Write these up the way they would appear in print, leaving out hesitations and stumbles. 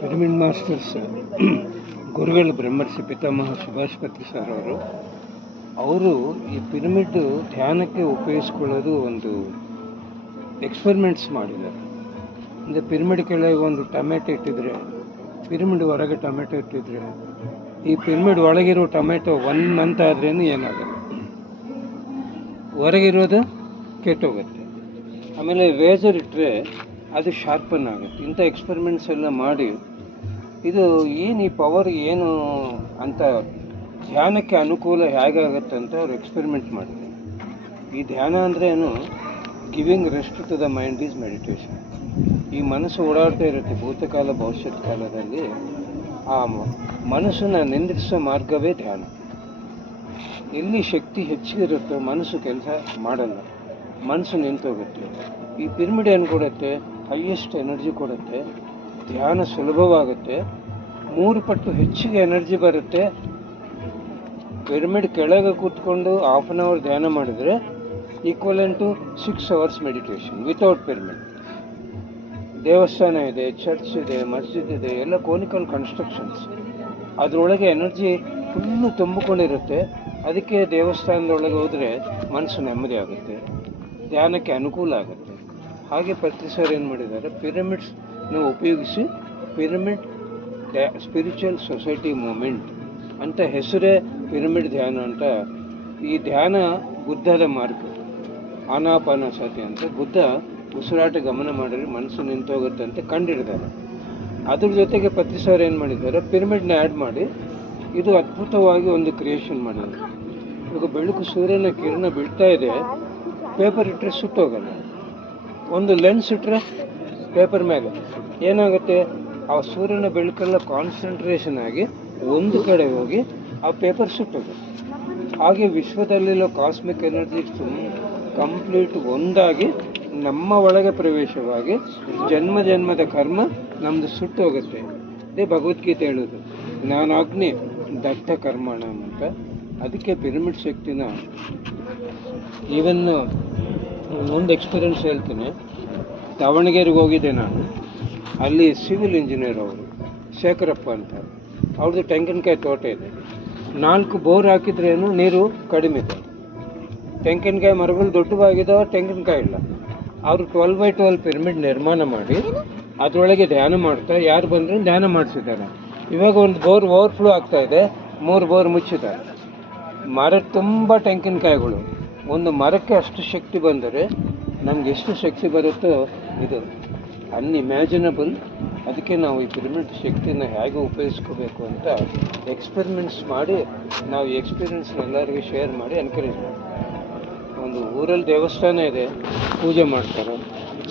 Pyramid masters ಗುರುಗಳು ಬ್ರಹ್ಮರ್ಷಿ ಪಿತಾಮಹ Subhash ಪತ್ರಿ sir ಅವರು ಈ ಪಿರಮಿಡ್ ಧ್ಯಾನಕ್ಕೆ ಉಪಯೋಗಿಸ್ಕೊಳ್ಳೋದು ಒಂದು ಎಕ್ಸ್ಪೆರಿಮೆಂಟ್ಸ್ ಮಾಡಿದ್ದಾರೆ. ಅಂದರೆ ಪಿರಮಿಡ್ ಕೆಳಗೆ ಒಂದು ಟೊಮೆಟೊ ಇಟ್ಟಿದ್ರೆ, ಪಿರಮಿಡ್ ಹೊರಗೆ ಟೊಮೆಟೊ ಇಟ್ಟಿದ್ರೆ, ಈ ಪಿರಮಿಡ್ ಒಳಗಿರೋ ಟೊಮೆಟೊ 1 ಮಂತ್ ಆದ್ರೇನು ಏನಾಗಲ್ಲ, ಹೊರಗಿರೋದು ಕೆಟ್ಟೋಗುತ್ತೆ. ಆಮೇಲೆ ರೇಸರ್ ಇಟ್ಟರೆ ಅದು ಶಾರ್ಪನ್ ಆಗುತ್ತೆ. ಇಂಥ ಎಕ್ಸ್ಪೆರಿಮೆಂಟ್ಸ್ ಎಲ್ಲ ಮಾಡಿ ಇದು ಏನು ಈ ಪವರ್ ಏನು ಅಂತ ಧ್ಯಾನಕ್ಕೆ ಅನುಕೂಲ ಹೇಗಾಗುತ್ತೆ ಅಂತ ಅವ್ರು ಎಕ್ಸ್ಪೆರಿಮೆಂಟ್ ಮಾಡಿದ್ದಾರೆ. ಈ ಧ್ಯಾನ ಅಂದರೆ ಏನು, giving rest to the mind is meditation. ಈ ಮನಸ್ಸು ಓಡಾಡ್ತಾ ಇರುತ್ತೆ ಭೂತಕಾಲ ಭವಿಷ್ಯತ್ ಕಾಲದಲ್ಲಿ, ಆ ಮನಸ್ಸನ್ನು ನಿಂದ್ರಿಸೋ ಮಾರ್ಗವೇ ಧ್ಯಾನ. ಎಲ್ಲಿ ಶಕ್ತಿ ಹೆಚ್ಚಿಗಿರುತ್ತೋ ಮನಸ್ಸು ಕೆಲಸ ಮಾಡಲ್ಲ, ಮನಸ್ಸು ನಿಂತೋಗುತ್ತೆ. ಈ ಪಿರಮಿಡ್ ಏನು ಕೊಡುತ್ತೆ, ಹೈಯೆಸ್ಟ್ ಎನರ್ಜಿ ಕೊಡುತ್ತೆ, ಧ್ಯಾನ ಸುಲಭವಾಗುತ್ತೆ, 3 ಪಟ್ಟು ಹೆಚ್ಚಿಗೆ ಎನರ್ಜಿ ಬರುತ್ತೆ. ಪಿರಮಿಡ್ ಕೆಳಗೆ ಕೂತ್ಕೊಂಡು 1/2 hour ಧ್ಯಾನ ಮಾಡಿದರೆ equivalent to 6 hours meditation without pyramid. ದೇವಸ್ಥಾನ ಇದೆ, ಚರ್ಚ್ ಇದೆ, ಮಸ್ಜಿದ್ ಇದೆ, ಎಲ್ಲ ಕೋನಿಕಲ್ ಕನ್ಸ್ಟ್ರಕ್ಷನ್ಸ್. ಅದರೊಳಗೆ ಎನರ್ಜಿ ಫುಲ್ಲು ತುಂಬಿಕೊಂಡಿರುತ್ತೆ. ಅದಕ್ಕೆ ದೇವಸ್ಥಾನದೊಳಗೆ ಹೋದರೆ ಮನಸ್ಸು ನೆಮ್ಮದಿ ಆಗುತ್ತೆ, ಧ್ಯಾನಕ್ಕೆ ಅನುಕೂಲ ಆಗುತ್ತೆ. ಹಾಗೆ ಪತ್ರಿ ಸರ್ ಏನು ಮಾಡಿದ್ದಾರೆ, ಪಿರಮಿಡ್ಸ್ನ ಉಪಯೋಗಿಸಿ ಪಿರಮಿಡ್ ಸ್ಪಿರಿಚುವಲ್ ಸೊಸೈಟಿ ಮೂಮೆಂಟ್ ಅಂತ ಹೆಸರೇ ಪಿರಮಿಡ್ ಧ್ಯಾನ ಅಂತ. ಈ ಧ್ಯಾನ ಬುದ್ಧದ ಮಾರ್ಗ, ಆನಾಪಾನಸತಿ ಅಂತ. ಬುದ್ಧ ಉಸಿರಾಟ ಗಮನ ಮಾಡಿದ್ರೆ ಮನಸ್ಸು ನಿಂತೋಗುತ್ತೆ ಅಂತ ಕಂಡಿಡಿದ್ದಾರೆ. ಅದ್ರ ಜೊತೆಗೆ ಪತ್ರಿ ಸರ್ ಏನು ಮಾಡಿದ್ದಾರೆ, ಪಿರಮಿಡ್ನ ಆ್ಯಡ್ ಮಾಡಿ ಇದು ಅದ್ಭುತವಾಗಿ ಒಂದು ಕ್ರಿಯೇಷನ್ ಮಾಡಿದ್ದಾರೆ. ಇವಾಗ ಬೆಳಕು ಸೂರ್ಯನ ಕಿರಣ ಬೀಳ್ತಾ ಇದೆ, ಪೇಪರ್ ಇಟ್ಟರೆ ಸುಟ್ಟೋಗಲ್ಲ. ಒಂದು ಲೆನ್ಸ್ ಇಟ್ಟರೆ ಪೇಪರ್ ಮೇಲೆ ಏನಾಗುತ್ತೆ, ಆ ಸೂರ್ಯನ ಬೆಳಕೆಲ್ಲ ಕಾನ್ಸಂಟ್ರೇಷನ್ ಆಗಿ ಒಂದು ಕಡೆ ಹೋಗಿ ಆ ಪೇಪರ್ ಸುಟ್ಟೋಗುತ್ತೆ. ಹಾಗೆ ವಿಶ್ವದಲ್ಲಿರೋ ಕಾಸ್ಮಿಕ್ ಎನರ್ಜಿ ಕಂಪ್ಲೀಟ್ ಒಂದಾಗಿ ನಮ್ಮ ಒಳಗೆ ಪ್ರವೇಶವಾಗಿ ಜನ್ಮ ಜನ್ಮದ ಕರ್ಮ ನಮ್ಮದು ಸುಟ್ಟು ಹೋಗುತ್ತೆ. ಇದೇ ಭಗವದ್ಗೀತೆ ಹೇಳೋದು, ಜ್ಞಾನಾಗ್ನಿ ದಗ್ಧ ಕರ್ಮಣ ಅಂತ. ಅದಕ್ಕೆ ಪಿರಮಿಡ್ ಶಕ್ತಿನ ಈವನ್ ಒಂದು ಎಕ್ಸ್ಪೀರಿಯನ್ಸ್ ಹೇಳ್ತೀನಿ. ದಾವಣಗೆರೆಗೆ ಹೋಗಿದ್ದೆ ನಾನು. ಅಲ್ಲಿ ಸಿವಿಲ್ ಇಂಜಿನಿಯರ್ ಅವರು ಶೇಖರಪ್ಪ ಅಂತ, ಅವ್ರದ್ದು ತೆಂಗಿನಕಾಯಿ ತೋಟ ಇದೆ. 4 ಬೋರ್ ಹಾಕಿದ್ರೇನು ನೀರು ಕಡಿಮೆ ಇದೆ. ತೆಂಗಿನಕಾಯಿ ಮರಗಳು ದೊಡ್ಡವಾಗಿದ್ದಾವೆ, ತೆಂಗಿನಕಾಯಿ ಇಲ್ಲ. ಅವರು 12x12 ಪಿರಮಿಡ್ ನಿರ್ಮಾಣ ಮಾಡಿ ಅದರೊಳಗೆ ಧ್ಯಾನ ಮಾಡ್ತಾ ಯಾರು ಬಂದರೆ ಧ್ಯಾನ ಮಾಡಿಸಿದ್ದಾರೆ. ಇವಾಗ ಒಂದು ಬೋರ್ ಓವರ್ಫ್ಲೋ ಆಗ್ತಾ ಇದೆ, 3 ಬೋರ್ ಮುಚ್ಚಿದ್ದಾರೆ. ಮರ ತುಂಬ ತೆಂಗಿನಕಾಯಿಗಳು. ಒಂದು ಮರಕ್ಕೆ ಅಷ್ಟು ಶಕ್ತಿ ಬಂದರೆ ನಮ್ಗೆ ಎಷ್ಟು ಶಕ್ತಿ ಬರುತ್ತೋ ಇದು ಅನ್ಇಮ್ಯಾಜಿನಬಲ್. ಅದಕ್ಕೆ ನಾವು ಈ ಪಿರಮಿಡ್ ಶಕ್ತಿನ ಹೇಗೆ ಉಪಯೋಗಿಸ್ಕೋಬೇಕು ಅಂತ ಎಕ್ಸ್ಪೆರಿಮೆಂಟ್ಸ್ ಮಾಡಿ ನಾವು ಈ ಎಕ್ಸ್ಪೀರಿಯನ್ಸ್ನ ಎಲ್ಲರಿಗೂ ಶೇರ್ ಮಾಡಿ ಎನ್ಕರೇಜ್ ಮಾಡಿ. ಒಂದು ಊರಲ್ಲಿ ದೇವಸ್ಥಾನ ಇದೆ, ಪೂಜೆ ಮಾಡ್ತಾರೆ.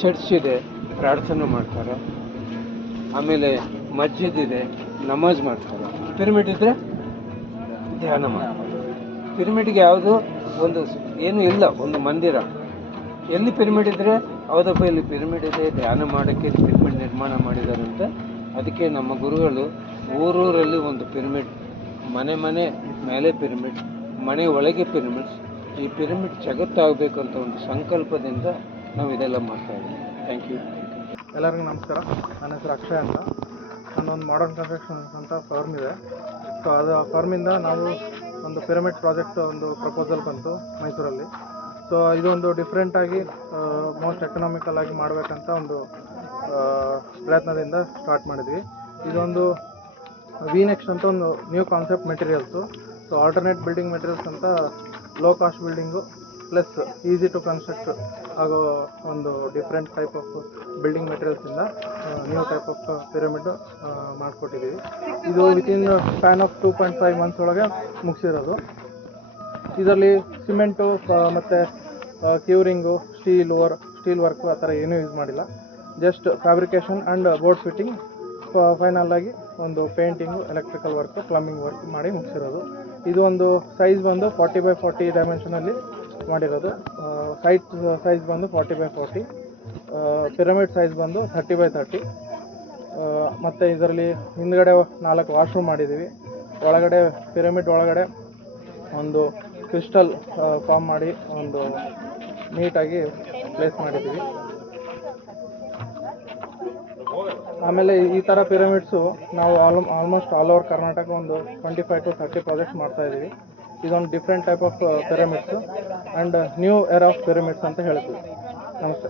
ಚರ್ಚ್ ಇದೆ, ಪ್ರಾರ್ಥನೆ ಮಾಡ್ತಾರೆ. ಆಮೇಲೆ ಮಸ್ಜಿದ್ ಇದೆ, ನಮಾಜ್ ಮಾಡ್ತಾರೆ. ಪಿರಮಿಡ್ ಇದ್ದರೆ ಧ್ಯಾನ ಮಾಡ್ತಾರೆ. ಪಿರಮಿಡ್ಗೆ ಯಾವುದು ಒಂದು ಏನೂ ಇಲ್ಲ, ಒಂದು ಮಂದಿರ. ಎಲ್ಲಿ ಪಿರಮಿಡ್ ಇದ್ದರೆ ಹೌದಪ್ಪ ಇಲ್ಲಿ ಪಿರಮಿಡ್ ಇದೆ, ಧ್ಯಾನ ಮಾಡೋಕ್ಕೆ ಪಿರಮಿಡ್ ನಿರ್ಮಾಣ ಮಾಡಿದ್ದಾರೆ ಅಂತ. ಅದಕ್ಕೆ ನಮ್ಮ ಗುರುಗಳು ಊರೂರಲ್ಲಿ ಒಂದು ಪಿರಮಿಡ್, ಮನೆ ಮೇಲೆ ಪಿರಮಿಡ್, ಮನೆ ಒಳಗೆ ಪಿರಮಿಡ್ಸ್, ಈ ಪಿರಮಿಡ್ ಜಗತ್ತಾಗಬೇಕು ಅಂತ ಒಂದು ಸಂಕಲ್ಪದಿಂದ ನಾವು ಇದೆಲ್ಲ ಮಾಡ್ತಾಯಿದ್ದೀವಿ. Thank you. ಎಲ್ಲರಿಗೂ ನಮಸ್ಕಾರ. ನನ್ನ ಹೆಸರು ಅಕ್ಷಯ್ ಅಂತ. ನನ್ನೊಂದು ಮಾಡರ್ನ್ ಕನ್ಸ್ಟ್ರಕ್ಷನ್ಸ್ ಅಂತ ಫರ್ಮ್ ಇದೆ. ಸೊ ಅದು ಆ ಫರ್ಮಿಂದ ನಾವು ಒಂದು ಪಿರಮಿಡ್ ಪ್ರಾಜೆಕ್ಟ್ ಒಂದು ಪ್ರಪೋಸಲ್ ಬಂತು ಮೈಸೂರಲ್ಲಿ. ಸೊ ಇದೊಂದು ಡಿಫ್ರೆಂಟಾಗಿ ಮೋಸ್ಟ್ ಎಕನಾಮಿಕಲ್ ಆಗಿ ಮಾಡಬೇಕಂತ ಒಂದು ಪ್ರಯತ್ನದಿಂದ ಸ್ಟಾರ್ಟ್ ಮಾಡಿದ್ವಿ. ಇದೊಂದು ವಿನೆಕ್ಸ್ಟ್ ಅಂತ ಒಂದು new concept materials. So alternate building materials ಅಂತ low cost building plus easy to construct ಆಗೋ ಒಂದು ಡಿಫ್ರೆಂಟ್ ಟೈಪ್ ಆಫ್ ಬಿಲ್ಡಿಂಗ್ ಮೆಟೀರಿಯಲ್ಸಿಂದ ನ್ಯೂ ಟೈಪ್ ಆಫ್ ಪಿರಮಿಡ್ ಮಾಡಿಕೊಟ್ಟಿದ್ದೀವಿ. ಇದು ವಿತಿನ್ ಸ್ಪ್ಯಾನ್ ಆಫ್ 2.5 months ಒಳಗೆ ಮುಗಿಸಿರೋದು. ಇದರಲ್ಲಿ ಸಿಮೆಂಟು ಮತ್ತು ಕ್ಯೂರಿಂಗು, ಸ್ಟೀಲ್ ವರ್ಕು ಆ ಥರ ಏನೂ ಯೂಸ್ ಮಾಡಿಲ್ಲ. Just fabrication and board fitting, final ಆಗಿ ಒಂದು painting, electrical work, plumbing work ಮಾಡಿ ಮುಗಿಸಿರೋದು. ಇದು ಒಂದು ಸೈಜ್ ಬಂದು 40x40 ಡೈಮೆನ್ಷನಲ್ಲಿ ಮಾಡಿರೋದು. ಸೈಟ್ ಸೈಜ್ ಬಂದು 40x40, ಪಿರಮಿಡ್ ಸೈಜ್ ಬಂದು 30x30. ಮತ್ತು ಇದರಲ್ಲಿ ಹಿಂದ್ಗಡೆ 4 ವಾಶ್ರೂಮ್ ಮಾಡಿದ್ದೀವಿ. ಒಳಗಡೆ ಪಿರಮಿಡ್ ಒಳಗಡೆ ಒಂದು ಕ್ರಿಸ್ಟಲ್ ಫಾರ್ಮ್ ಮಾಡಿ ಒಂದು ನೀಟಾಗಿ ಪ್ಲೇಸ್ ಮಾಡಿದ್ದೀವಿ. ಆಮೇಲೆ ಈ ಥರ ಪಿರಮಿಡ್ಸು ನಾವು ಆಲ್ಮೋಸ್ಟ್ ಆಲ್ ಓವರ್ ಕರ್ನಾಟಕ ಒಂದು 25 to 30 ಪ್ರಾಜೆಕ್ಟ್ಸ್ ಮಾಡ್ತಾ ಇದ್ದೀವಿ. ಇದೊಂದು different type of pyramids and new air of pyramids ಅಂತ ಹೇಳ್ತೀವಿ. ನಮಸ್ತೆ.